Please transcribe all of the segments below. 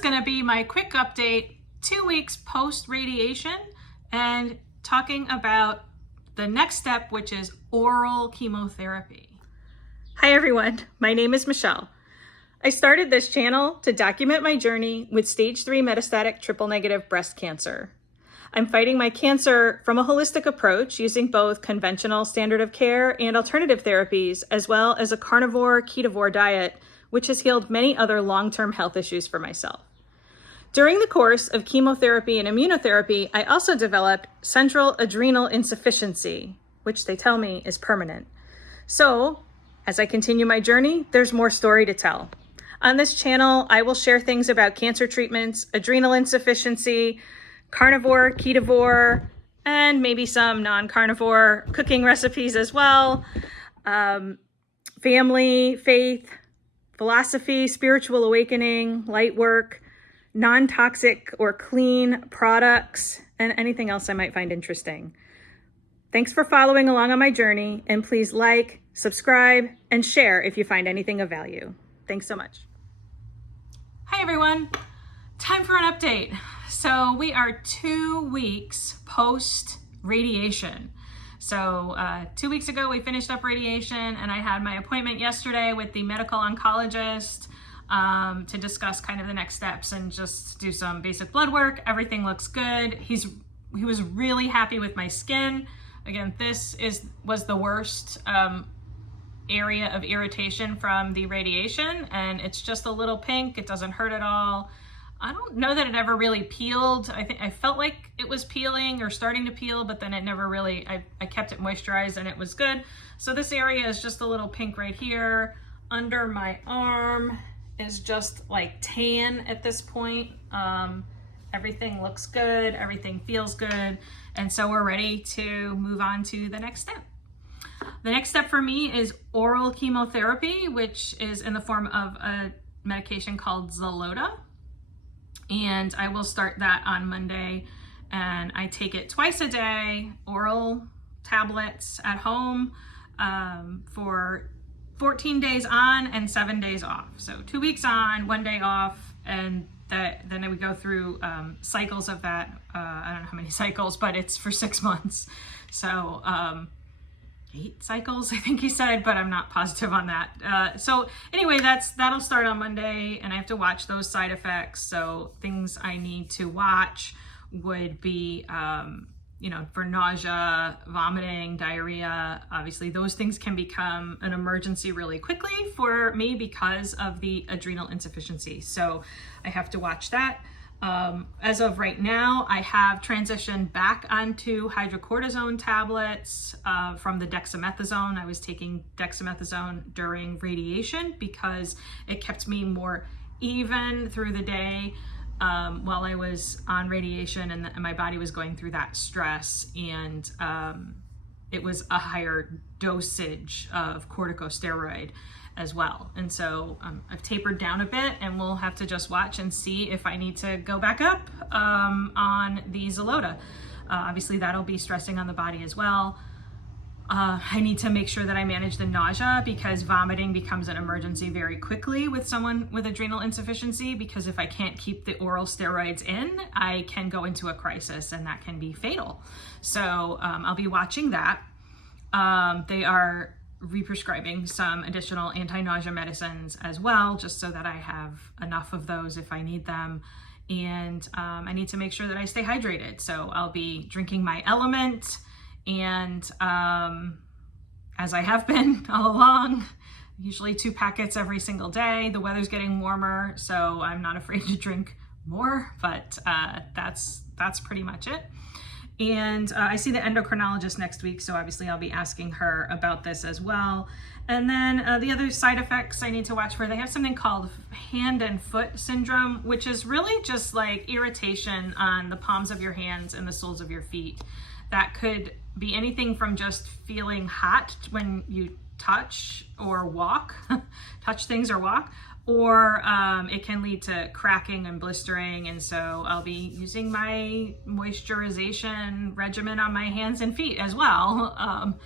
is going to be my quick update 2 weeks post radiation and talking about the next step, which is oral chemotherapy. Hi everyone, my name is Michelle. I started this channel to document my journey with stage 3 metastatic triple negative breast cancer. I'm fighting my cancer from a holistic approach using both conventional standard of care and alternative therapies, as well as a carnivore ketovore diet, which has healed many other long-term health issues for myself. During the course of chemotherapy and immunotherapy, I also developed Central Adrenal Insufficiency, which they tell me is permanent. So, as I continue my journey, there's more story to tell. On this channel, I will share things about cancer treatments, adrenal insufficiency, carnivore, ketovore, and maybe some non-carnivore cooking recipes as well, family, faith, philosophy, spiritual awakening, light work, non-toxic or clean products, and anything else I might find interesting. Thanks for following along on my journey, and please like, subscribe, and share if you find anything of value. Thanks so much. Hi everyone, time for an update. So we are 2 weeks post radiation. So 2 weeks ago we finished up radiation, and I had my appointment yesterday with the medical oncologist to discuss kind of the next steps and just do some basic blood work. Everything looks good. He was really happy with my skin. Again, this was the worst area of irritation from the radiation, and it's just a little pink. It doesn't hurt at all. I don't know that it ever really peeled. I felt like it was peeling or starting to peel, but then it never really, I kept it moisturized and it was good. So this area is just a little pink right here. Under my arm is just like tan at this point. Everything looks good, everything feels good, and so we're ready to move on to the next step. The next step for me is oral chemotherapy, which is in the form of a medication called Xeloda. And I will start that on Monday, and I take it twice a day, oral tablets at home for 14 days on and 7 days off. So 2 weeks on, 1 day off, and then I would go through cycles of that. I don't know how many cycles, but it's for 6 months. So 8 cycles, I think he said, but I'm not positive on that. So anyway, that'll start on Monday, and I have to watch those side effects. So things I need to watch would be, for nausea, vomiting, diarrhea. Obviously, those things can become an emergency really quickly for me because of the adrenal insufficiency. So I have to watch that. As of right now, I have transitioned back onto hydrocortisone tablets from the dexamethasone. I was taking dexamethasone during radiation because it kept me more even through the day while I was on radiation, and my body was going through that stress, and it was a higher dosage of corticosteroid as well. And so I've tapered down a bit, and we'll have to just watch and see if I need to go back up on the Xeloda. Obviously that'll be stressing on the body as well. I need to make sure that I manage the nausea, because vomiting becomes an emergency very quickly with someone with adrenal insufficiency, because if I can't keep the oral steroids in, I can go into a crisis, and that can be fatal. So I'll be watching that. They are re-prescribing some additional anti-nausea medicines as well, just so that I have enough of those if I need them. And I need to make sure that I stay hydrated. So I'll be drinking my Element, and as I have been all along, usually 2 packets every single day. The weather's getting warmer, so I'm not afraid to drink more, but that's pretty much it. And I see the endocrinologist next week, so obviously I'll be asking her about this as well. And then the other side effects I need to watch for, they have something called hand and foot syndrome, which is really just like irritation on the palms of your hands and the soles of your feet. That could be anything from just feeling hot when you touch or walk, touch things or walk, or it can lead to cracking and blistering. And so I'll be using my moisturization regimen on my hands and feet as well.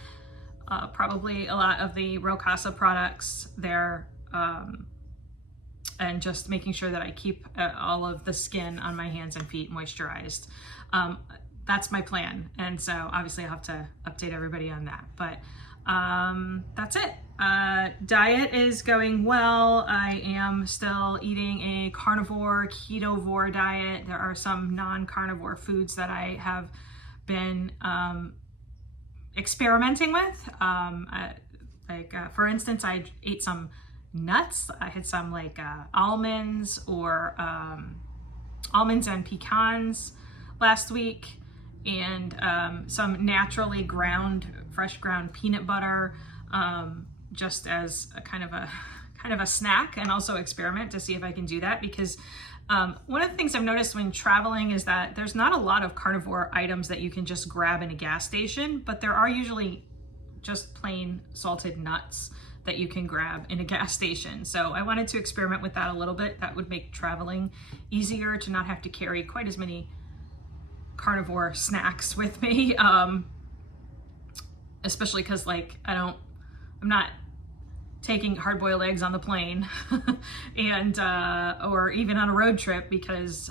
Probably a lot of the Rocasa products, they're and just making sure that I keep all of the skin on my hands and feet moisturized. That's my plan. And so obviously I'll have to update everybody on that, but that's it. Diet is going well. I am still eating a carnivore, ketovore diet. There are some non-carnivore foods that I have been experimenting with. For instance, I ate some nuts. I had some like almonds or almonds and pecans last week, and some naturally ground, fresh ground peanut butter, just as a kind of a snack, and also experiment to see if I can do that, because one of the things I've noticed when traveling is that there's not a lot of carnivore items that you can just grab in a gas station, but there are usually just plain salted nuts that you can grab in a gas station. So I wanted to experiment with that a little bit. That would make traveling easier, to not have to carry quite as many carnivore snacks with me, especially because like I'm not taking hard-boiled eggs on the plane and or even on a road trip, because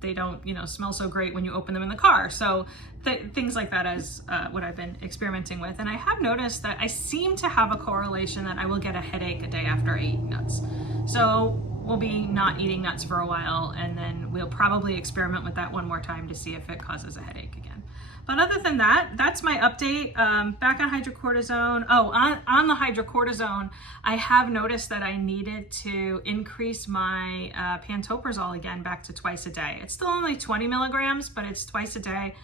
they don't smell so great when you open them in the car. So things like that is what I've been experimenting with, and I have noticed that I seem to have a correlation that I will get a headache a day after I eat nuts. So we'll be not eating nuts for a while, and then we'll probably experiment with that one more time to see if it causes a headache again. But other than that, that's my update. Back on hydrocortisone. Oh, on the hydrocortisone, I have noticed that I needed to increase my pantoprazole again back to twice a day. It's still only 20 milligrams, but it's twice a day.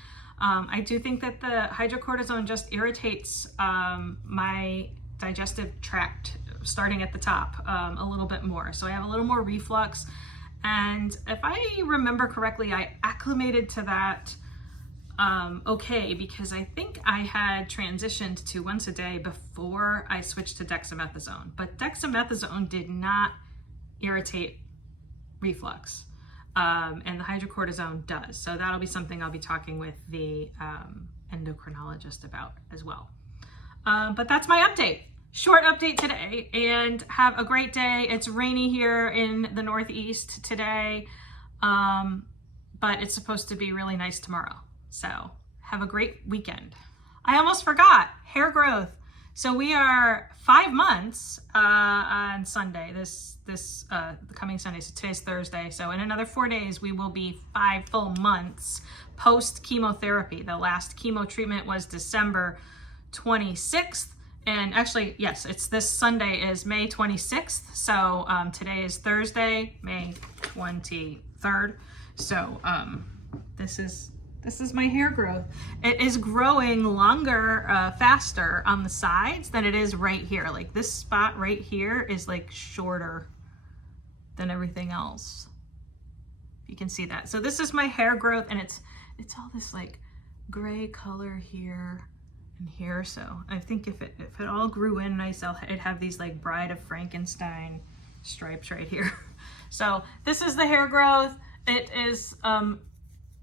I do think that the hydrocortisone just irritates my digestive tract, starting at the top, a little bit more. So I have a little more reflux. And if I remember correctly, I acclimated to that okay, because I think I had transitioned to once a day before I switched to dexamethasone, but dexamethasone did not irritate reflux, and the hydrocortisone does. So that'll be something I'll be talking with the endocrinologist about as well. But that's my update. Short update today, and have a great day. It's rainy here in the Northeast today, but it's supposed to be really nice tomorrow. So have a great weekend. I almost forgot, hair growth. So we are 5 months on Sunday, this coming Sunday. So today's Thursday. So in another 4 days, we will be 5 full months post chemotherapy. The last chemo treatment was December 26th. And actually, yes, it's this Sunday is May 26th. So today is Thursday, May 23rd. So this is my hair growth. It is growing longer, faster on the sides than it is right here. Like this spot right here is like shorter than everything else. You can see that. So this is my hair growth, and it's all this like gray color here and here. So I think if it all grew in nice, it'd have these like Bride of Frankenstein stripes right here. So this is the hair growth. It is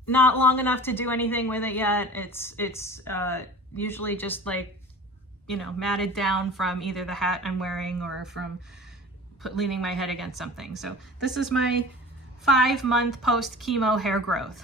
not long enough to do anything with it yet. It's usually just like, matted down from either the hat I'm wearing or from leaning my head against something. So this is my 5 month post chemo hair growth.